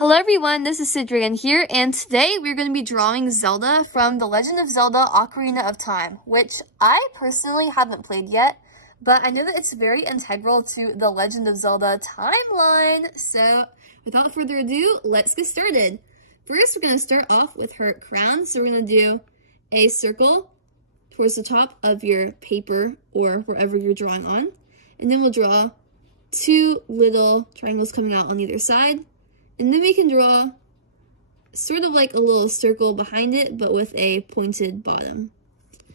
Hello everyone, this is Sidrian here, and today we're going to be drawing Zelda from The Legend of Zelda Ocarina of Time, which I personally haven't played yet, but I know that it's very integral to the Legend of Zelda timeline. So without further ado, let's get started. First, we're going to start off with her crown. So we're going to do a circle towards the top of your paper or wherever you're drawing on, and then we'll draw two little triangles coming out on either side. And then we can draw sort of like a little circle behind it, but with a pointed bottom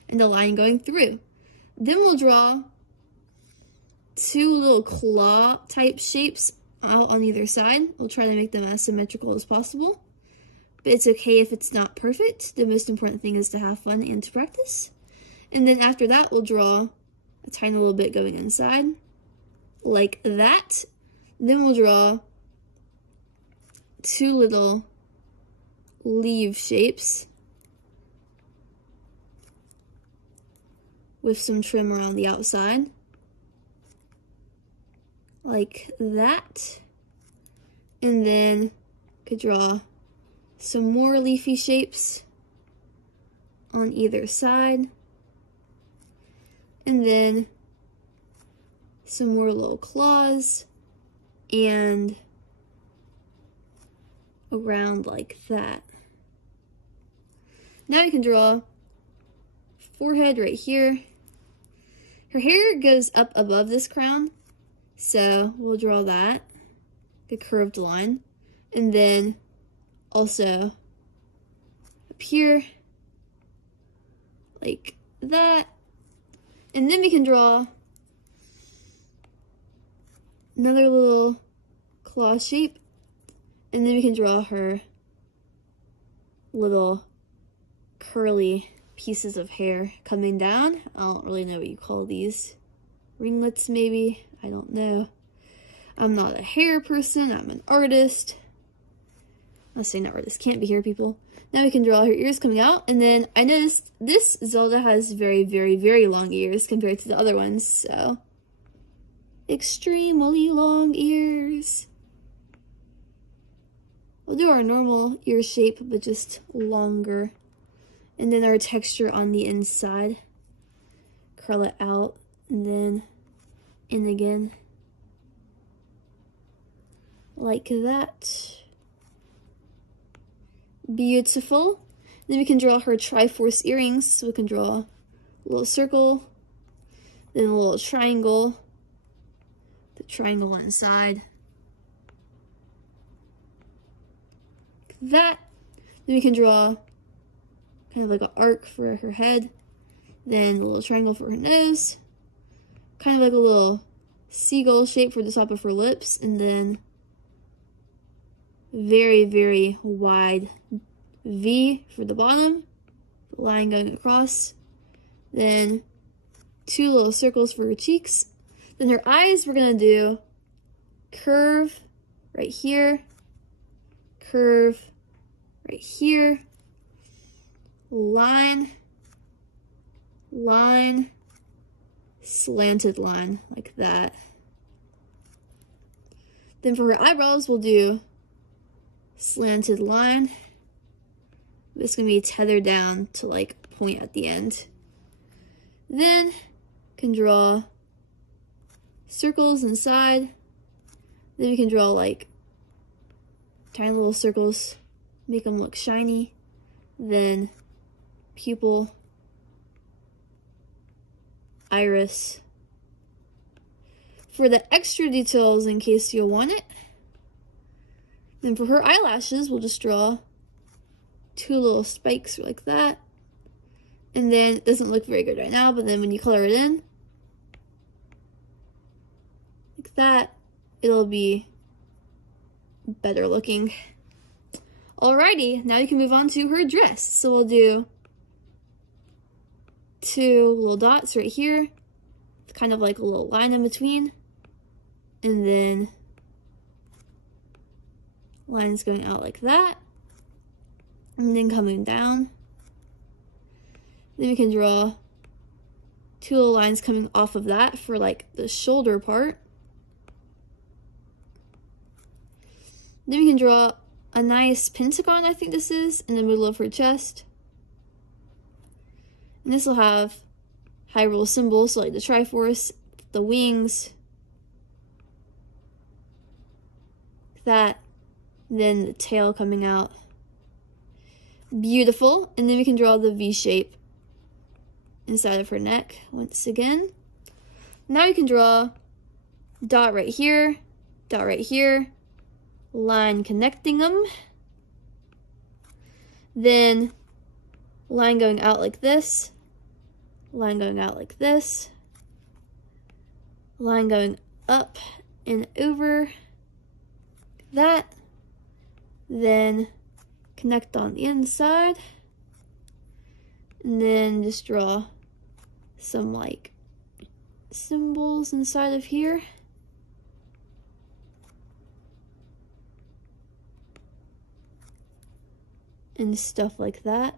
and a line going through. Then we'll draw two little claw type shapes out on either side. We'll try to make them as symmetrical as possible, but it's okay if it's not perfect. The most important thing is to have fun and to practice. And then after that, we'll draw a tiny little bit going inside like that. Then we'll draw two little leaf shapes with some trim around the outside, like that. And then could draw some more leafy shapes on either side, and then some more little claws and around like that. Now you can draw forehead right here. Her hair goes up above this crown, so we'll draw that, the curved line, and then also up here like that. And then we can draw another little claw shape. And then we can draw her little curly pieces of hair coming down. I don't really know what you call these. Ringlets, maybe? I don't know. I'm not a hair person. I'm an artist. I'm saying that artist can't be hair people. Now we can draw her ears coming out. And then I noticed this Zelda has very, very, very long ears compared to the other ones. So, extremely long ears. We'll do our normal ear shape, but just longer. And then our texture on the inside. Curl it out, and then in again. Like that. Beautiful. Then we can draw her Triforce earrings. So we can draw a little circle, then a little triangle, the triangle inside. That. Then we can draw kind of like an arc for her head, then a little triangle for her nose, kind of like a little seagull shape for the top of her lips, and then very, very wide V for the bottom, the line going across, then two little circles for her cheeks. Then her eyes, we're going to do curve right here, curve right here, line, line, slanted line, like that. Then for her eyebrows, we'll do slanted line. This is going to be tethered down to like point at the end. Then can draw circles inside. Then we can draw like tiny little circles, make them look shiny. Then pupil, iris. For the extra details, in case you'll want it, then for her eyelashes, we'll just draw two little spikes like that. And then it doesn't look very good right now, but then when you color it in, like that, it'll be better looking. Alrighty, now you can move on to her dress. So we'll do two little dots right here, kind of like a little line in between, and then lines going out like that, and then coming down. Then we can draw two little lines coming off of that for like the shoulder part. Then we can draw a nice pentagon, I think this is, in the middle of her chest. And this will have Hyrule symbols, so like the Triforce, the wings, that, then the tail coming out. Beautiful. And then we can draw the V shape inside of her neck once again. Now we can draw dot right here, line connecting them, then line going out like this, line going out like this, line going up and over that, then connect on the inside, and then just draw some like symbols inside of here. And stuff like that.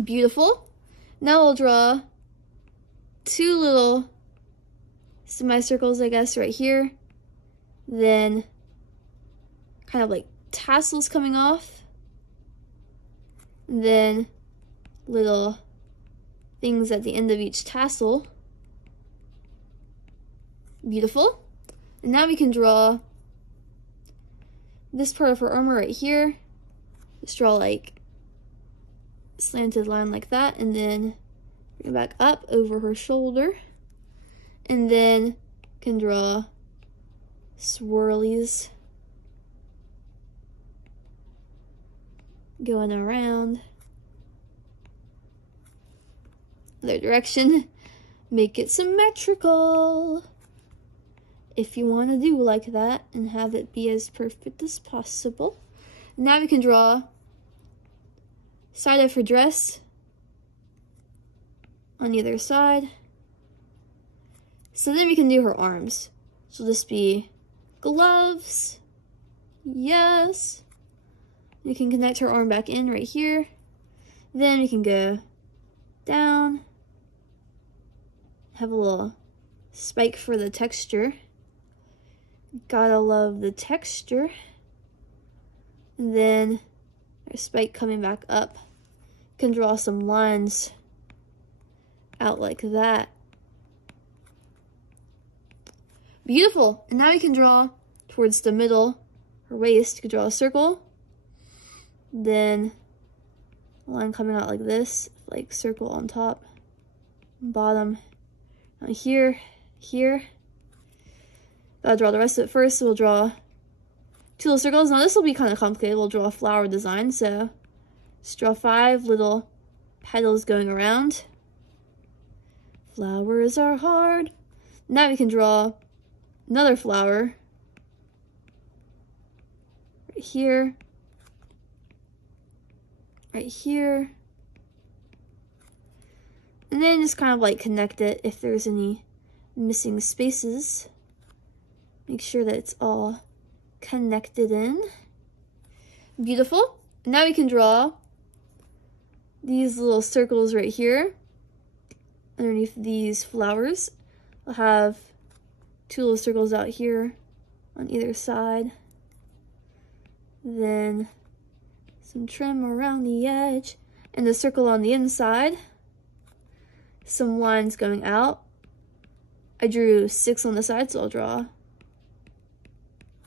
Beautiful. Now we'll draw two little semicircles, I guess, right here. Then kind of like tassels coming off. Then little things at the end of each tassel. Beautiful. And now we can draw this part of her armor right here. Just draw like slanted line like that, and then bring it back up over her shoulder. And then can draw swirlies going around the direction. Make it symmetrical if you want to do like that and have it be as perfect as possible. Now we can draw side of her dress on either side. So then we can do her arms. So this be gloves. Yes. We can connect her arm back in right here. Then we can go down. Have a little spike for the texture. Gotta love the texture. And then our spike coming back up. Can draw some lines out like that. Beautiful. And now we can draw towards the middle, her waist. You can draw a circle. Then a line coming out like this, like circle on top, bottom. Now here, here. Gotta draw the rest of it first, so we'll draw two little circles. Now this will be kind of complicated. We'll draw a flower design, so just draw 5 little petals going around. Flowers are hard. Now we can draw another flower right here, right here, and then just kind of like connect it if there's any missing spaces. Make sure that it's all connected in. Beautiful. Now we can draw these little circles right here underneath these flowers. I'll have 2 little circles out here on either side. Then some trim around the edge and the circle on the inside. Some lines going out. I drew 6 on the side, so I'll draw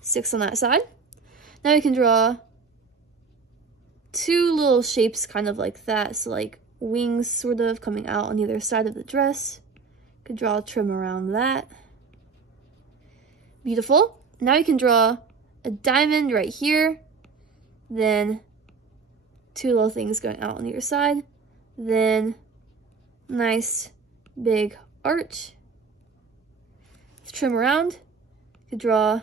6 on that side. Now we can draw 2 little shapes kind of like that, so like wings sort of coming out on either side of the dress. Could draw a trim around that. Beautiful. Now you can draw a diamond right here, then 2 little things going out on either side, then nice big arch. Trim around. You could draw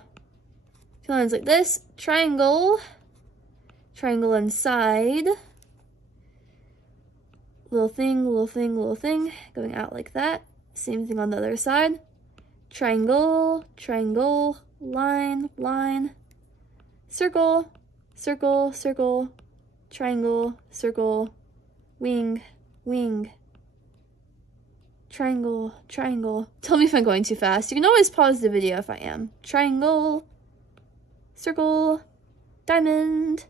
2 lines like this, triangle, triangle inside, little thing, little thing, little thing, going out like that. Same thing on the other side. Triangle, triangle, line, line, circle, circle, circle, triangle, circle, wing, wing, triangle, triangle. Tell me if I'm going too fast. You can always pause the video if I am. Triangle, circle, diamond,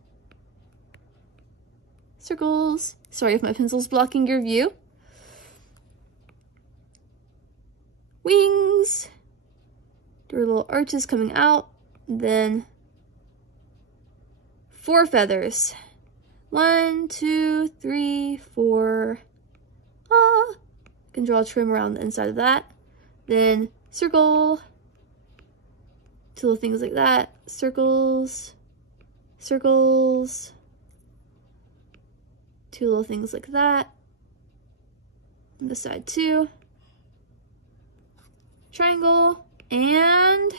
circles. Sorry if my pencil's blocking your view. Wings. There are little arches coming out. Then 4 feathers. 1, 2, 3, 4. Ah. Can draw a trim around the inside of that. Then circle. 2 little things like that. Circles. Circles. 2 little things like that. On the side too. Triangle. And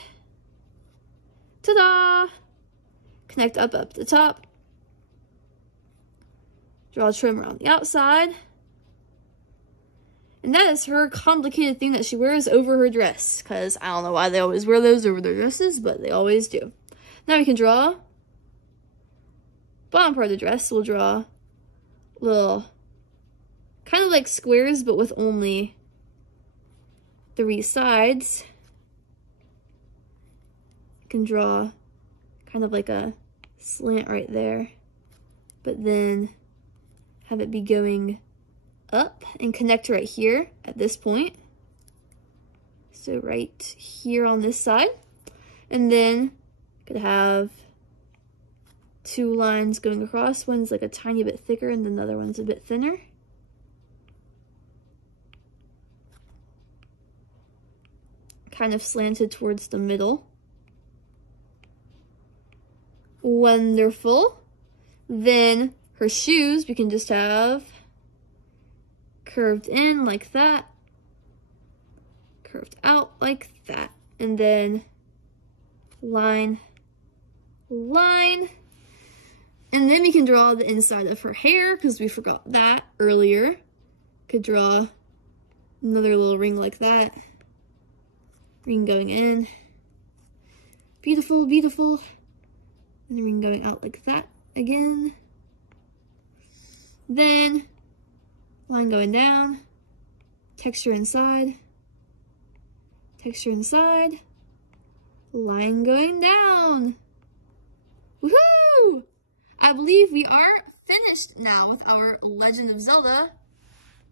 ta-da! Connect up the top. Draw a trim around the outside. And that is her complicated thing that she wears over her dress. Because I don't know why they always wear those over their dresses, but they always do. Now we can draw bottom part of the dress. We'll draw little, kind of like squares, but with only 3 sides. You can draw kind of like a slant right there, but then have it be going up and connect right here at this point. So right here on this side. And then could have 2 lines going across. One's like a tiny bit thicker and then the other one's a bit thinner. Kind of slanted towards the middle. Wonderful. Then her shoes, we can just have curved in like that, curved out like that, and then line, line. And then we can draw the inside of her hair because we forgot that earlier. Could draw another little ring like that. Ring going in. Beautiful, beautiful. And the ring going out like that again. Then line going down. Texture inside. Texture inside. Line going down. Woohoo! I believe we are finished now with our Legend of Zelda,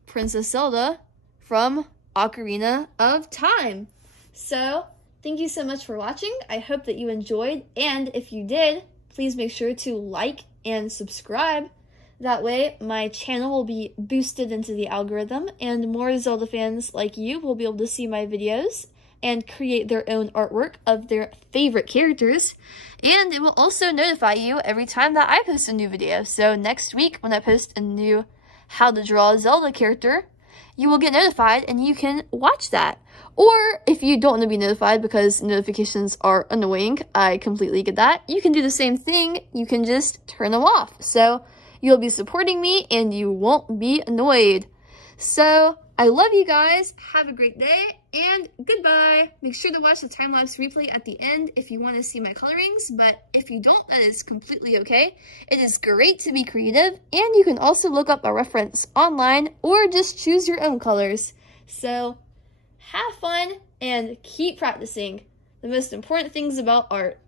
Princess Zelda from Ocarina of Time. So, thank you so much for watching. I hope that you enjoyed, and if you did, please make sure to like and subscribe. That way, my channel will be boosted into the algorithm, and more Zelda fans like you will be able to see my videos and create their own artwork of their favorite characters. And it will also notify you every time that I post a new video. So next week, when I post a new How to Draw a Zelda character, you will get notified and you can watch that. Or if you don't want to be notified because notifications are annoying, I completely get that. You can do the same thing. You can just turn them off. So you'll be supporting me and you won't be annoyed. So I love you guys. Have a great day and goodbye. Make sure to watch the time-lapse replay at the end if you want to see my colorings, but if you don't, that is completely okay. It is great to be creative, and you can also look up a reference online or just choose your own colors. So have fun and keep practicing. The most important things about art.